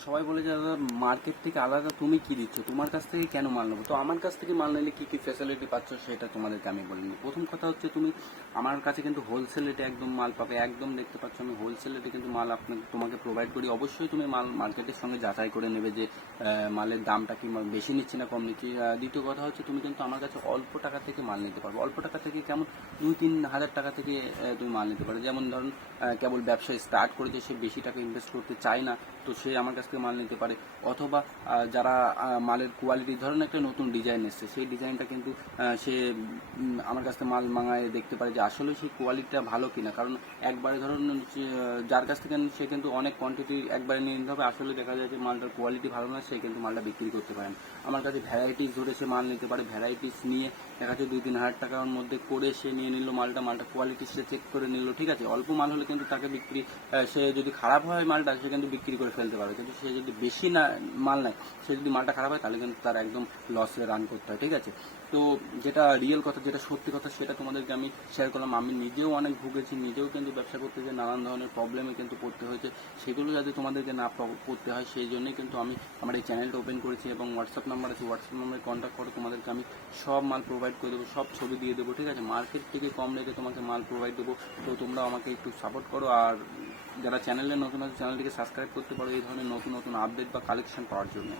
সবাই বলে যে দাদা মার্কেট থেকে আলাদা তুমি কি দিচ্ছ, তোমার কাছ থেকে কেন মাল নেবো? তো আমার কাছ থেকে মাল নিলে কি কি ফ্যাসিলিটি পাচ্ছ সেটা তোমাদেরকে আমি বলিনি। প্রথম কথা হচ্ছে তুমি আমার কাছে কিন্তু হোলসেল রেটে একদম মাল পাবে, একদম দেখতে পাচ্ছ আমি হোলসেল রেটে কিন্তু মাল তোমাকে প্রোভাইড করি। অবশ্যই তুমি মাল মার্কেটের সঙ্গে যাচাই করে নেবে যে মালের দামটা কি বেশি নিচ্ছি না কম নিচ্ছি। দ্বিতীয় কথা হচ্ছে তুমি কিন্তু আমার কাছে অল্প টাকা থেকে মাল নিতে পারবে। অল্প টাকা থেকে কেমন 2-3 হাজার টাকা থেকে তুমি মাল নিতে পারো। যেমন ধরুন কেবল ব্যবসা স্টার্ট করেছে, সে বেশি টাকা ইনভেস্ট করতে চায় না, তো সে আমার কাছ থেকে মাল নিতে পারে। অথবা যারা মালের কোয়ালিটি, ধরুন একটা নতুন ডিজাইন এসছে, সেই ডিজাইনটা কিন্তু সে আমার কাছ থেকে মাল মাঙায় দেখতে পারে যে আসলে সেই কোয়ালিটিটা ভালো কিনা। কারণ একবারে ধরুন যার কাছ থেকে সে কিন্তু অনেক কোয়ান্টিটি একবারে নিয়ে নিতে হবে, আসলে দেখা যায় যে মালটার কোয়ালিটি ভালো না, সে কিন্তু মালটা বিক্রি করতে পারেন। আমার কাছে ভ্যারাইটিস ধরে সে মাল নিতে পারে, ভ্যারাইটিস নিয়ে দেখা যাচ্ছে 2-3 হাজার টাকার মধ্যে করে সে নিয়ে নিল মালটা কোয়ালিটি সে চেক করে নিল, ঠিক আছে। অল্প মাল হলে কিন্তু তাকে বিক্রি, সে যদি খারাপ হয় মালটা সে কিন্তু বিক্রি করে ফেলতে পারে, কিন্তু সে যদি বেশি না মাল নেয়, সে যদি মালটা খারাপ হয় তাহলে কিন্তু তার একদম লসে রান করতে হয়, ঠিক আছে। তো যেটা রিয়েল কথা, যেটা সত্যি কথা, সেটা তোমাদেরকে আমি শেয়ার করলাম। আমি নিজেও অনেক ভুগেছি, নিজেও কিন্তু ব্যবসা করতে গিয়ে নানান ধরনের প্রবলেমে কিন্তু পড়তে হয়েছে। সেগুলো যাতে তোমাদেরকে না পড়তে হয় সেই জন্যই কিন্তু আমি আমার এই চ্যানেলটা ওপেন করেছি, এবং হোয়াটসঅ্যাপ নাম্বার আছে, হোয়াটসঅ্যাপ নাম্বারে কন্ট্যাক্ট করে তোমাদেরকে আমি সব মাল প্রোভাইড করে দেবো, সব ছবি দিয়ে দেবো, ঠিক আছে। মার্কেট থেকে কম রেটে তোমাকে মাল প্রোভাইড দেবো। তো তোমরা আমাকে একটু সাপোর্ট করো, আর যারা চ্যানেলে নতুন আছে চ্যানেলটিকে সাবস্ক্রাইব করতে পারো এই ধরনের নতুন নতুন আপডেট বা কালেকশন পাওয়ার জন্য।